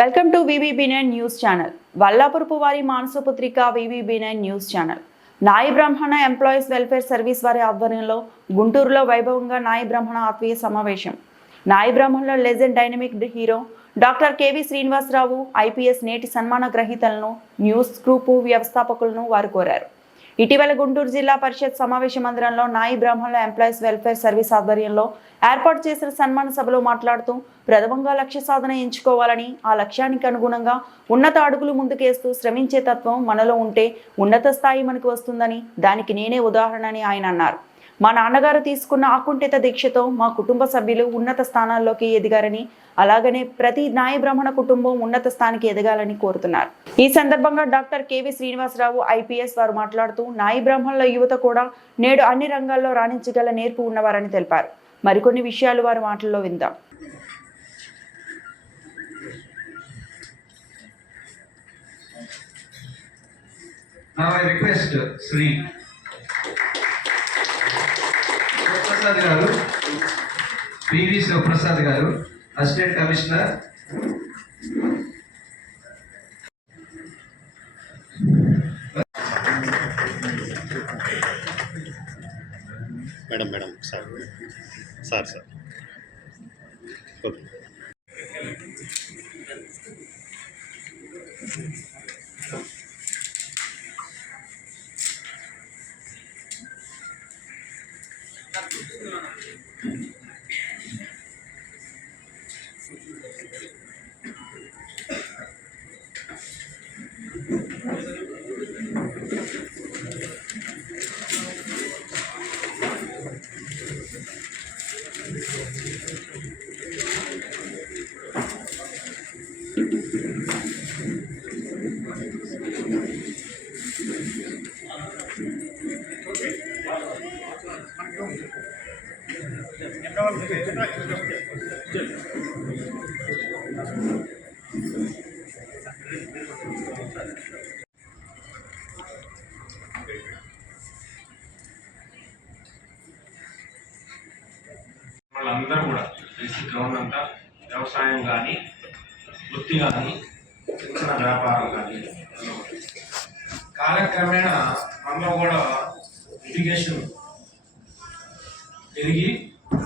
Welcome to VVB9 news channel. Vallapurapu వారి మానసపుత్రిక VVB9 news channel. నాయి బ్రాహ్మణ ఎంప్లాయీస్ వెల్ఫేర్ సర్వీస్ వారి ఆధ్వర్యంలో గుంటూరులో వైభవంగా నాయి బ్రాహ్మణ ఆత్మీయ సమావేశం. నాయి బ్రాహ్మణుల legend dynamic hero doctor KV Srinivasarao IPS నేటి సన్మాన గ్రహీతలను న్యూస్ గ్రూపు వ్యవస్థాపకులను వారు కోరారు. ఇటీవల గుంటూరు జిల్లా పరిషత్ సమావేశ మందిరంలో నాయి బ్రాహ్మణుల ఎంప్లాయీస్ వెల్ఫేర్ సర్వీస్ ఆధ్వర్యంలో ఏర్పాటు చేసిన సన్మాన సభలో మాట్లాడుతూ ప్రథమంగా లక్ష్య సాధన ఎంచుకోవాలని, ఆ లక్ష్యానికి అనుగుణంగా ఉన్నత అడుగులు ముందుకేస్తూ శ్రమించే తత్వం మనలో ఉంటే ఉన్నత స్థాయి మనకు వస్తుందని, దానికి నేనే ఉదాహరణ అని ఆయన అన్నారు. మా నాన్నగారు తీసుకున్న ఆకుంఠిత దీక్షతో మా కుటుంబ సభ్యులు ఉన్నత స్థానాల్లోకి ఎదిగారని, అలాగనే ప్రతి నాయి బ్రాహ్మణ కుటుంబం ఉన్నత స్థానానికి ఎదగాలని కోరుతున్నారు. ఈ సందర్భంగా డాక్టర్ KV శ్రీనివాసరావు IPS వారు మాట్లాడుతూ నాయి బ్రాహ్మణుల యువత కూడా నేడు అన్ని రంగాల్లో రాణించగల నేర్పు ఉన్నవారని తెలిపారు. మరికొన్ని విషయాలు వారి మాటల్లో విందాం. శివప్రసాద్ గారు, PV శివప్రసాద్ గారు, assistant commissioner. Madam sir okay. వాళ్ళందరూ కూడా బేసిక్ గ్రౌండ్ అంతా వ్యవసాయం కానీ, వృత్తి కానీ, చిన్న వ్యాపారం కానీ, కాలక్రమేణా మనలో కూడా ఎడ్యుకేషన్ పెరిగి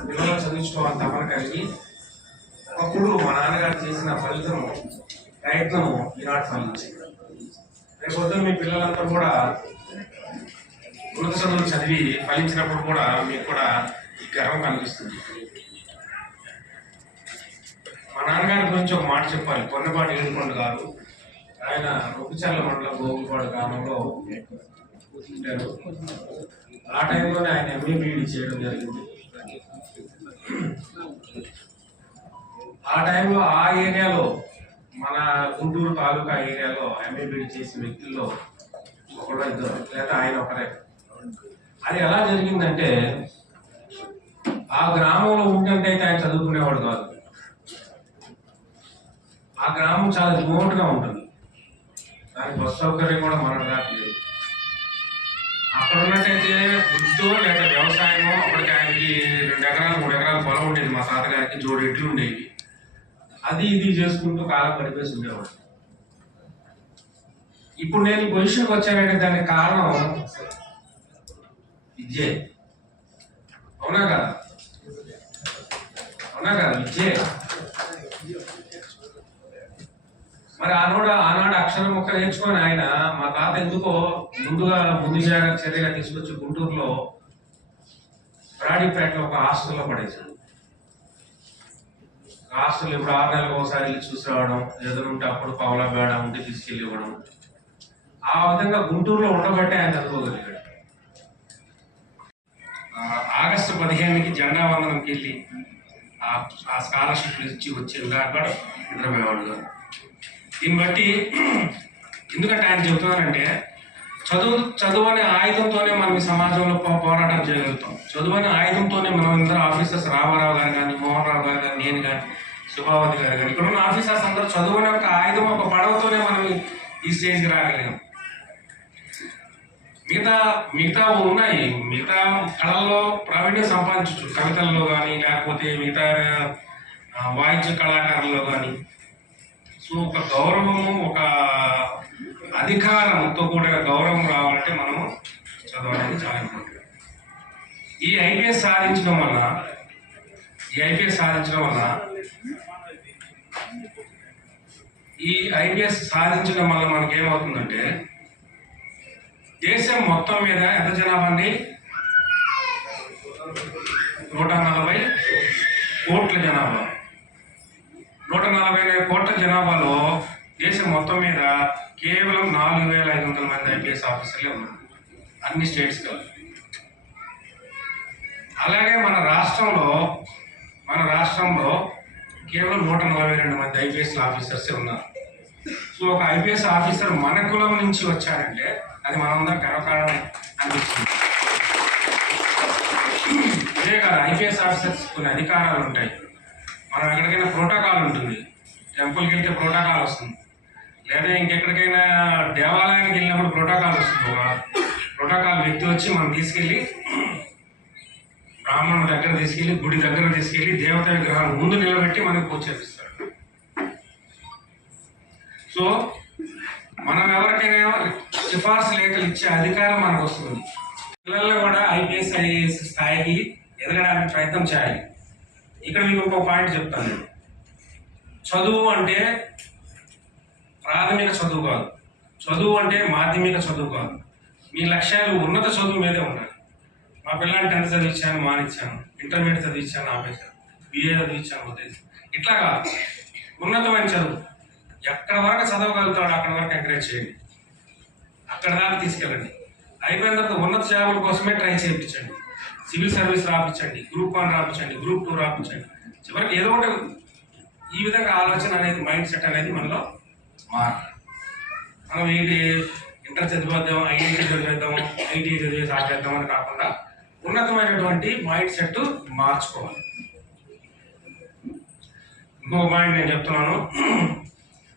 పిల్లలు చదివించుకోవాలని తపన కలిగి ఒకప్పుడు మా నాన్నగారు చేసిన ప్రయత్నము ఈనాటి ఫలించింది. రేపు పొద్దున మీ పిల్లలంతా కూడా ఉన్నత చదువులు చదివి ఫలించినప్పుడు కూడా మీకు కూడా ఈ గర్వం కనిపిస్తుంది. మా నాన్నగారి గురించి ఒక మాట చెప్పాలి. కొన్నపాటి ఏడుకొండ గారు, ఆయన రొప్పిచర్ల మండలం గోగులపాడు గ్రామంలో కూర్చుంటారు. ఆ టైంలోనే ఆయన MA BEd చేయడం జరిగింది. ఆ టైంలో ఆ ఏరియాలో, మన గుంటూరు తాలూకా ఏరియాలో MA BEd చేసిన వ్యక్తుల్లో ఒకడో ఇద్దరు, లేదా ఆయన ఒకరే. అది ఎలా జరిగిందంటే, ఆ గ్రామంలో ఉంటుంటే ఆయన చదువుకునేవాడు కాదు. ఆ గ్రామం చాలా రిమోట్గా ఉంటుంది, దానికి బస్ సౌకర్యం కూడా మనకు రాట్లేదు. అక్కడ ఉన్నట్టయితే వృత్తో లేదా వ్యవసాయమో, అప్పటికి ఆయనకి 2 ఎకరాలు 3 ఎకరాలు పొలం ఉండేది. మా తాతగారికి జోడు ఎట్లు ఉండేవి. అది ఇది చేసుకుంటూ కాలం గడిపేసి ఉండేవాడు. ఇప్పుడు నేను ఈ పొజిషన్కి వచ్చానంటే దానికి కారణం విద్యే. అవునా కదా విద్యే. మరి ఆనాడు అక్షరం మొక్క నేర్చుకొని ఆయన, మా తాత ఎందుకో ముందు జాగ్రత్త చర్యగా తీసుకొచ్చి గుంటూరులో రాడిపేటలో ఒక హాస్టల్లో పడేసాడు. హాస్టల్ ఇప్పుడు 6 నెలలకు ఒకసారి వెళ్ళి చూసి రావడం, ఏదైనా ఉంటే అప్పుడు పావులా బేడ ఉంటే తీసుకెళ్ళి ఇవ్వడం. ఆ విధంగా గుంటూరులో ఉండబట్టే ఆయన చదువుకోగలిగాడు. ఆగస్టు 15కి జెండా వందనంకి వెళ్ళి ఆ స్కాలర్షిప్ ఇచ్చి వచ్చేది కూడా నిద్రపోయేవాడు కాదు. దీన్ని బట్టి ఎందుకంటే ఆయన చెబుతున్నారంటే, చదువు అనే ఆయుధంతోనే మనం ఈ సమాజంలో పోరాటం చేయగలుగుతాం. చదువు అనే ఆయుధంతోనే మనం అందరూ ఆఫీసర్స్, రామారావు గారు కానీ, మోహన్ రావు గారు కానీ, నేను కానీ, సుభావతి గారు కానీ, ఇక్కడ ఉన్న ఆఫీసర్స్ అందరూ చదువు అనే ఒక ఆయుధం, ఒక పడవతోనే మనం ఈ స్టేజ్కి రాగలిగాం. మిగతా ఉన్నాయి, మిగతా కళల్లో ప్రావీణ్యం సంపాదించవచ్చు, కవితల్లో కానీ, లేకపోతే మిగతా వాయిద్య కళాకారుల్లో కానీ. సో ఒక గౌరవము, ఒక అధికారంతో కూడా గౌరవం రావాలంటే మనము చదవాలని చాలా ఇంపార్టెంట్. ఈ ఐపీఎస్ సాధించడం వల్ల మనకి ఏమవుతుందంటే దేశం మొత్తం మీద ఎంత జనాభా అండి? 140 కోట్ల జనాభా. 140 కోట్ల జనాభాలో దేశం మొత్తం మీద కేవలం 4,500 మంది ఐపీఎస్ ఆఫీసర్లే ఉన్నారు అన్ని స్టేట్స్ కలిపి. అలాగే మన రాష్ట్రంలో కేవలం 142 మంది ఐపీఎస్ ఆఫీసర్సే ఉన్నారు. సో ఒక ఐపీఎస్ ఆఫీసర్ మన కులం నుంచి వచ్చారంటే అది మనందరం గర్వకారణం అనిపిస్తుంది. ఇదే కాదు, ఐపీఎస్ ఆఫీసర్స్ కొన్ని అధికారాలు ఉంటాయి. మనం ఎక్కడికైనా ప్రోటోకాల్ ఉంటుంది, టెంపుల్కి వెళ్తే ప్రోటోకాల్ వస్తుంది, లేదా ఇంకెక్కడికైనా దేవాలయానికి వెళ్ళినప్పుడు ప్రోటోకాల్ వస్తుంది. ఒక ప్రోటోకాల్ వ్యక్తి వచ్చి మనం తీసుకెళ్ళి బ్రాహ్మణుల దగ్గర తీసుకెళ్ళి గుడి దగ్గర తీసుకెళ్ళి దేవత విగ్రహాలు ముందు నిలబెట్టి మనకు పూజ చేపిస్తాడు. సో మనం ఎవరికైనా సిఫార్సు లేఖలు ఇచ్చే అధికారం మనకు వస్తుంది. పిల్లల్లో కూడా ఐపీఎస్ ఐఏఎస్ స్థాయికి ఎదగడానికి ప్రయత్నం చేయాలి. ఇక్కడ మీకు ఇంకో పాయింట్ చెప్తాను. చదువు అంటే ప్రాథమిక చదువు కాదు, చదువు అంటే మాధ్యమిక చదువు కాదు. మీ లక్ష్యాలు ఉన్నత చదువు మీదే ఉండాలి. మా పిల్లాన్ని 10th చదివించాను, మానిచ్చాను, ఇంటర్మీడియట్ చదివించాను, ఆపేశాను, బిఏ చదివించాను, వదిలేసాను. ఇట్లా కాదు, ఉన్నతమైన చదువు. ఎక్కడ వరకు చదవగలుగుతాడో అక్కడ వరకు ఎంకరేజ్ చేయండి, అక్కడ దాకా తీసుకెళ్ళండి. అయిపోయిన తర్వాత ఉన్నత జాబుల కోసమే ట్రై చేయించండి. సివిల్ సర్వీస్ రాపించండి, గ్రూప్ 1 రాపించండి, గ్రూప్ 2 రాపించండి. చివరికి ఏదో ఒకటి ఈ విధంగా ఆలోచన అనేది, మైండ్ సెట్ అనేది మనలో మారాలి. మనం ఏంటి ఇంటర్ చదివేద్దాం, ఐఐటీ చదివేద్దాం, ఐటీ చదివేసి ఆపేద్దాం అని కాకుండా ఉన్నతమైనటువంటి మైండ్ సెట్ మార్చుకోవాలి. ఇంకొక పాయింట్ నేను చెప్తున్నాను.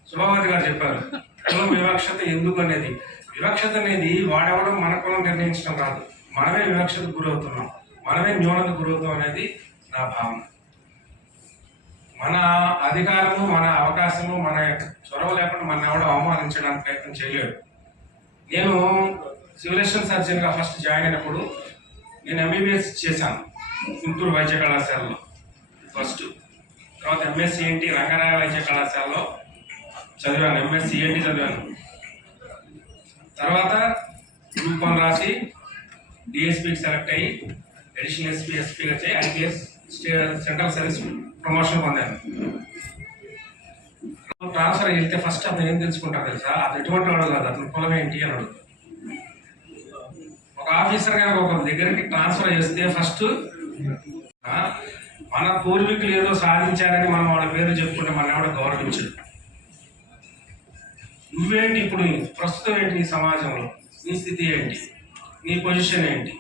సుభావతి గారు చెప్పారు కులం వివక్షత ఎందుకు అనేది. వివక్షత అనేది వాడెవడం మన కులం నిర్ణయించడం కాదు, మనమే వివక్షతకు గురవుతున్నాం, మనమే న్యూనతకు గురవుతాం అనేది నా భావన. మన అధికారము, మన అవకాశము, మన చొరవ లేకుండా మన ఎవడో అవమానించడానికి ప్రయత్నం చేయలేడు. నేను సివిలేషన్ సర్జన్గా ఫస్ట్ జాయిన్ అయినప్పుడు నేను ఎంబీబీఎస్ చేశాను గుంటూరు వైద్య కళాశాలలో ఫస్ట్. తర్వాత ఎంఎస్సిఎన్టీ రంగరాయ వైద్య కళాశాలలో చదివాను, ఎంఎస్సిఎన్టీ చదివాను. తర్వాత గ్రూప్ 1 రాసి డిఎస్పీకి సెలెక్ట్ అయ్యి అడిషనల్ ఎస్పీ, ఎస్పీగా చేయి ఐపీఎస్ సెంట్రల్ సర్వీస్ ప్రమోషన్ పొందాను. ట్రాన్స్ఫర్ వెళ్తే ఫస్ట్ అతను ఏం తెలుసుకుంటారు తెలుసా? అతను ఎటువంటి వాడు కాదు, అతను కులం ఏంటి అని అడుగుతాడు. ఒక ఆఫీసర్ కనుక ఒక దగ్గరికి ట్రాన్స్ఫర్ చేస్తే ఫస్ట్ మన పూర్వీకులు ఏదో సాధించారని మనం వాళ్ళ పేరు చెప్పుకుంటే మన ఎవడ గౌరవించడు. నువ్వేంటి, ఇప్పుడు ప్రస్తుతం ఏంటి, నీ సమాజంలో నీ స్థితి ఏంటి, నీ పొజిషన్ ఏంటి,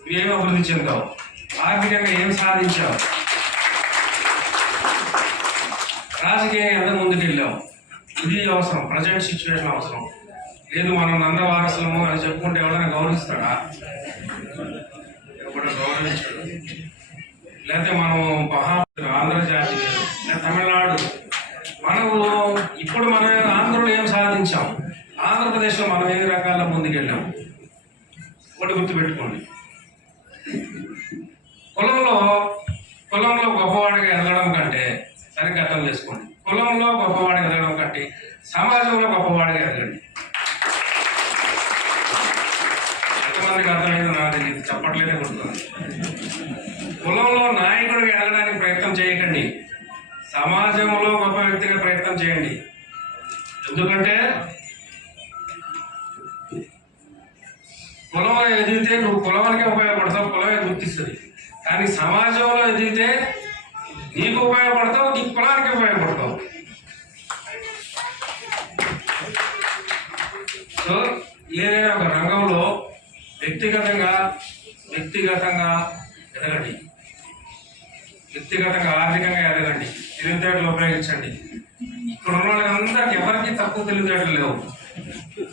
నువ్వేం అభివృద్ధి చెందావు, ఆర్థికంగా ఏం సాధించావు, రాజకీయంగా ఎంత ముందుకు వెళ్ళావు, ఇది అవసరం. ప్రజెంట్ సిచ్యువేషన్ అవసరం. లేదు మనం నంద వారసులము అని చెప్పుకుంటే ఎవరైనా గౌరవిస్తాడా? ఎవరు గౌరవించాడు. లేకపోతే మనం ఆంధ్రజాతి లేదా తమిళనాడు, మనము ఇప్పుడు మనం ఆంధ్రలో ఏం సాధించాం, ఆంధ్రప్రదేశ్లో మనం ఏ రకాల ముందుకెళ్ళాం ఒకటి గుర్తుపెట్టుకోండి. కులంలో గొప్పవాడిగా ఎదగడం కంటే, సరిగ్గా అర్థం చేసుకోండి, కులంలో గొప్పవాడిగా ఎదగడం కంటే సమాజంలో గొప్పవాడిగా ఎదగండి. ఎంతమందికి అర్థమైందో నాకు తెలియదు, చెప్పట్లేదే కొడుతుంది. కులంలో నాయకుడిగా ఎదగడానికి ప్రయత్నం చేయకండి, సమాజంలో గొప్ప వ్యక్తిగా ప్రయత్నం చేయండి. ఎందుకంటే కులంలో ఎదిగితే నువ్వు కులానికే ఉపయోగపడతావు, కులమే గుర్తిస్తుంది. కానీ సమాజంలో ఎదిగితే నీకు ఉపయోగపడతావు, నీ కులానికి ఉపయోగపడతావు. సో ఏదైనా ఒక రంగంలో వ్యక్తిగతంగా ఎదగండి, వ్యక్తిగతంగా ఆర్థికంగా ఎదగండి, తెలివితేటలు ఉపయోగించండి. ఇక్కడ ఉన్న వాళ్ళందరికీ ఎవరికి తక్కువ తెలివితేటలు లేవు,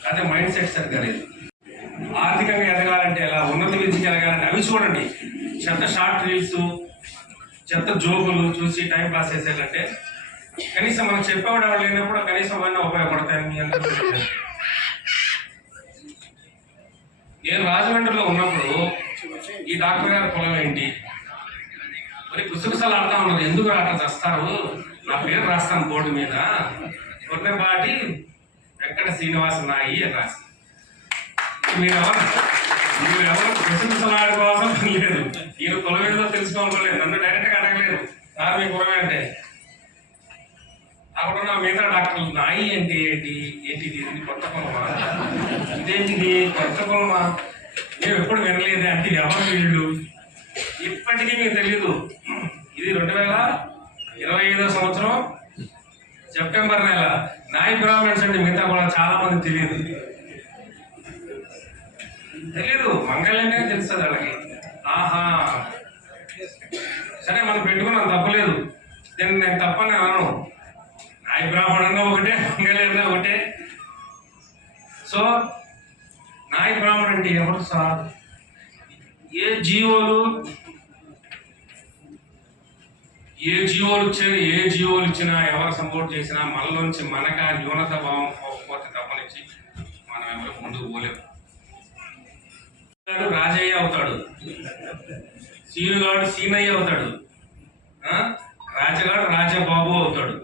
అదే మైండ్ సెట్ సరిగ్గా లేదు. ఆర్థికంగా ఎదగాలంటే ఎలా, ఉన్నత విద్యకి ఎదగాలంటే అవి చూడండి. చెత్త షార్ట్ రీల్స్, చెత్త జోకులు చూసి టైం పాస్ చేసేటంటే కనీసం మనం చెప్పేవాడు ఎవరు లేనప్పుడు కనీసం అవన్నీ ఉపయోగపడతాయని మీ అందరూ తెలియజేస్తాను. నేను రాజమండ్రిలో ఉన్నప్పుడు ఈ డాక్టర్ గారి పొలం ఏంటి మరి గుసగుసలు ఆడుతూ ఉన్నది. ఎందుకు అట్లా చేస్తారు, నా పేరు రాస్తాను బోర్డు మీద, కొన్నపాటి వెంకట శ్రీనివాస నాయి అని రాసి. మీరెవరు గుసగుసలు ఆడుకోవాల్సిన లేదు. ఈయన పొలం ఏదో తెలుసుకోవాలలేదు, నన్ను డైరెక్ట్గా అడగలేదు సార్ మీ పొలమే అంటే. అక్కడ ఉన్న మిగతా డాక్టర్లు నాయి అంటే ఏంటి ఏంటిది, ఇది కొత్త పొలమా, ఇదేంటిది కొత్త పొలమా, మేము ఎప్పుడు వినలేదే అంటే ఎవరు వీళ్ళు, ఇప్పటికీ మీకు తెలీదు. ఇది 2025 సంవత్సరం సెప్టెంబర్ నెల. నాయి బ్రాహ్మణ్స్ అంటే మిగతా కూడా చాలా మంది తెలియదు. మంగళంటే తెలుస్తుంది వాళ్ళకి. ఆహా సరే మనం పెట్టుకున్నాం తప్పలేదు, దీన్ని నేను తప్పని అనను. నాయి బ్రాహ్మణంగా ఒకటే, మంగళంగా ఒకటే. సో నాయి బ్రాహ్మణ్ అంటే ఎవరు సార్? ఏ జీవోలు ఇచ్చినా ఎవరు సపోర్ట్ చేసినా మనలోంచి మనకు ఆ న్యూనత భావం పోకపోతే తప్పనిచ్చి మనం ఎవరు ముందుకు పోలేము. రాజయ్య అవుతాడు, సీనుగాడు సీనయ్య అవుతాడు, రాజగాడు రాజబాబు అవుతాడు.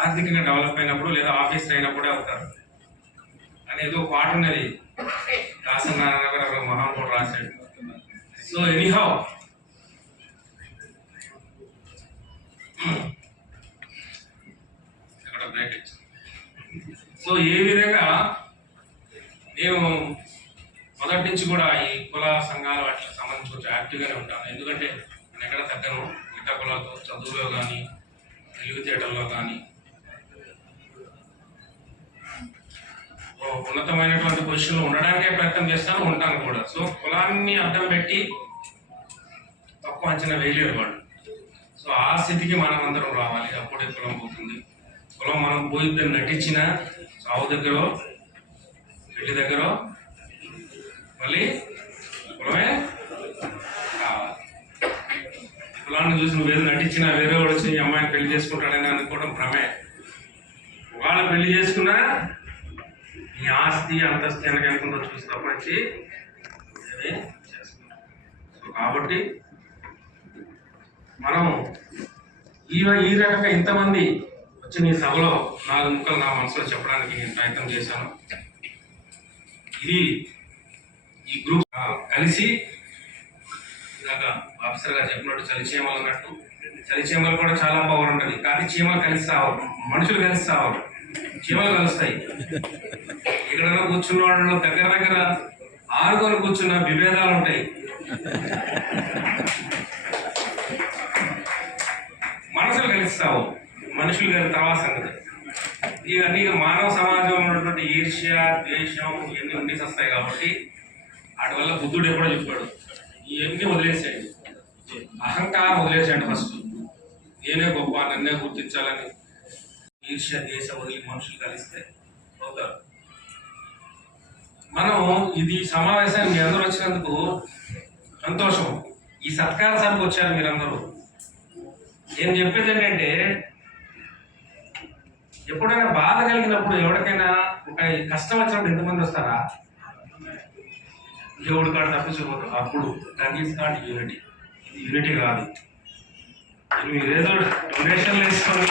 ఆర్థికంగా డెవలప్ అయినప్పుడు లేదా ఆఫీసర్ అయినప్పుడే అవుతారు అని ఏదో పాట ఉన్నది, దాసనారాయణ గారు మహానుభావుడు రాశాడు. సో ఎనీహౌ ఎక్కడ బ్రేక్ ఇచ్చాను. సో ఏ విధంగా నేను మొదటి నుంచి కూడా ఈ కుల సంఘాలు వాటికి సంబంధించి కొంచెం యాక్టివ్గానే ఉంటాను. ఎందుకంటే నేను ఎక్కడ తగ్గను. మిగతా కులాలతో చదువులో కానీ తెలివితేటల్లో కానీ ఉన్నతమైనటువంటి పొజిషన్లో ఉండడానికే ప్రయత్నం చేస్తాను, ఉంటాను కూడా. సో కులాన్ని అడ్డం పెట్టి తక్కువ అంచనా వేయలేరు వాళ్ళు. సో ఆ స్థితికి మనం అందరం రావాలి, అప్పుడే కులం పోతుంది. కులం మనం పోయిద్దని నటించినా సావు దగ్గర పెళ్లి దగ్గర మళ్ళీ కులమే కావాలి. కులాన్ని చూసి నువ్వేదో నటించినా వేరే వాడు వచ్చి ఈ అమ్మాయిని పెళ్లి చేసుకుంటాడని అనుకోవడం భ్రమే. వాళ్ళ పెళ్లి చేసుకున్నా నీ ఆస్తి అంతస్తు వెనకనుకుంటూ చూసి తప్పనిచ్చి చేసుకుంటాం. సో కాబట్టి మనం ఈ రకంగా ఇంతమంది వచ్చి నీ సభలో 4 ముక్కలు నా మనసులో చెప్పడానికి నేను ప్రయత్నం చేశాను. ఇది ఈ గ్రూప్ కలిసి ఇలాగా ఆఫీసర్ గారు చెప్పినట్టు చలిచీమలు అన్నట్టు, చలిచీమలు కూడా చాలా పవర్ ఉంటుంది. కానీ చీమలు కలిసి రావాలి, మనుషులు కలిసి రావాలి, చీమలు కలుస్తాయి. ఎక్కడైనా కూర్చున్న వాళ్ళు దగ్గర 6 కూర్చున్న విభేదాలు ఉంటాయి. మనసులు కలిస్తావు, మనుషులు కలిసి తర్వాత సంగతి. ఇవన్నీ మానవ సమాజంలో ఉన్నటువంటి ఈర్ష్య, ద్వేషం ఇవన్నీ ఉండి వస్తాయి. కాబట్టి వాటి వల్ల బుద్ధుడు ఎప్పుడో చెప్పాడు, ఇవన్నీ వదిలేసేయండి, అహంకారం వదిలేసేయండి. ఫస్ట్ నేనే గొప్ప, నన్నే గుర్తించాలని ఈర్ష్య, ద్వేషం వదిలి మనుషులు కలిస్తే అవుతారు. మనం ఇది సమావేశానికి మీ అందరూ వచ్చినందుకు సంతోషం. ఈ సత్కార సభకు వచ్చారు మీరందరూ. నేను చెప్పేది ఏంటంటే, ఎప్పుడైనా బాధ కలిగినప్పుడు ఎవరికైనా ఒక కష్టం వచ్చినప్పుడు ఎంతమంది వస్తారా? దేవుడి కాడ తప్పించుకోతారు. అప్పుడు దట్ కాదు యూనిటీ. ఇది యూనిటీ కాదు. మీరు ఏదో డొనేషన్లు వేసుకొని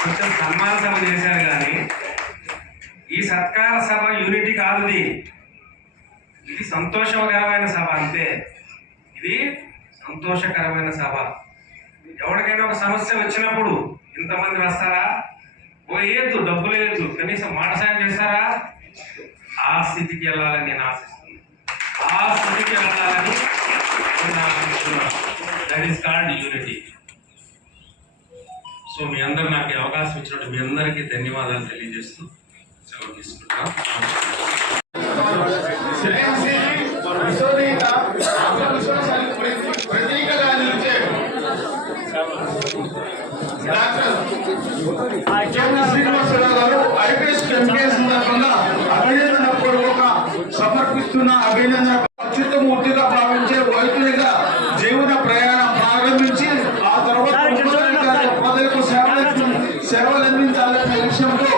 కొంచెం సన్మాన సభ చేశారు, కానీ ఈ సత్కార సభ యూనిటీ కాదు. ఇది సంతోషకరమైన సభ అంతే. ఇది సంతోషకరమైన సభ. ఎవరికైనా ఒక సమస్య వచ్చినప్పుడు ఇంతమంది వస్తారా? ఏదు డబ్బులు లేదు, కనీసం మాట సాయం చేస్తారా? ఆ స్థితికి వెళ్ళాలని నేను ఆశిస్తున్నాను. ఆ స్థితికి వెళ్ళాలని నేను ఆశిస్తున్నాను. That is called unity. So మీ అందరు నాకు ఈ అవకాశం ఇచ్చినట్టు మీ అందరికీ ధన్యవాదాలు తెలియజేస్తూ సెలవు తీసుకుంటున్నాను. శ్రీనివాసరావు గారు ఐపీఎస్ ఎంపీఎస్ సందర్భంగా అభినందన పూర్వక సమర్పిస్తున్న అభినందన అత్యుత్తమూర్తిగా భావించే వైద్యునిగా జీవన ప్రయాణం ప్రారంభించి ఆ తర్వాత అందించాలనే లక్ష్యంతో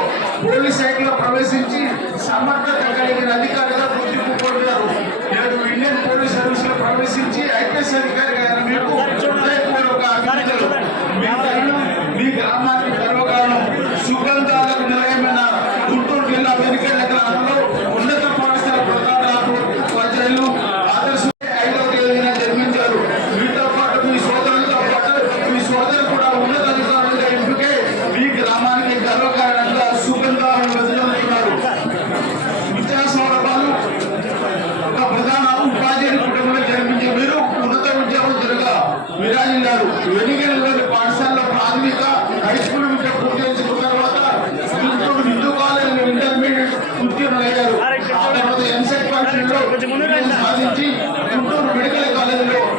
పోలీస్ శాఖలో ప్రవేశించి సమర్థత కలిగిన అధికారిగా గుర్తింపు పొందారు. నేడు ఇండియన్ పోలీస్ సర్వీస్ లో ప్రవేశించి ఐపీఎస్ అధికారిగా మీకు హృదయపూర్వక అభినందనలు. మీ తరుణం మీ గ్రామానికి గర్వకారణం. సుగంధాలకు నిలయమైన గుంటూరు జిల్లా వెనుకెళ్ల గ్రామంలో ఉన్నత పాఠశాల ప్రధానాలు ఆదర్శ 5వ తేదీన జన్మించారు. మీతో పాటు మీ సోదరులతో పాటు మీ సోదరు కూడా ఉన్నత అధికారులుగా ఎంపికై మీ గ్రామానికి గర్వకారణంగా సుగంధాలను వెదజల్లుతున్నారు. విద్యా సౌరభాలు ఒక ప్రధాన ఉపాధ్యాయుని కుటుంబంలో జన్మించే మీరు ఉన్నత విద్యావంతులుగా విరాజిల్లారు. వెనుగెలలోని పాఠశాలలో ప్రాథమిక హై స్కూల్ విద్య పూర్తి చేసుకున్న తర్వాత గుంటూరు హిందూ కాలేజీలో ఇంటర్మీడియట్ ఉత్తీర్ణులయ్యారు. ఆ తర్వాత ఎంసెట్ పరీక్షల్లో సాధించి గుంటూరు మెడికల్ కాలేజీలో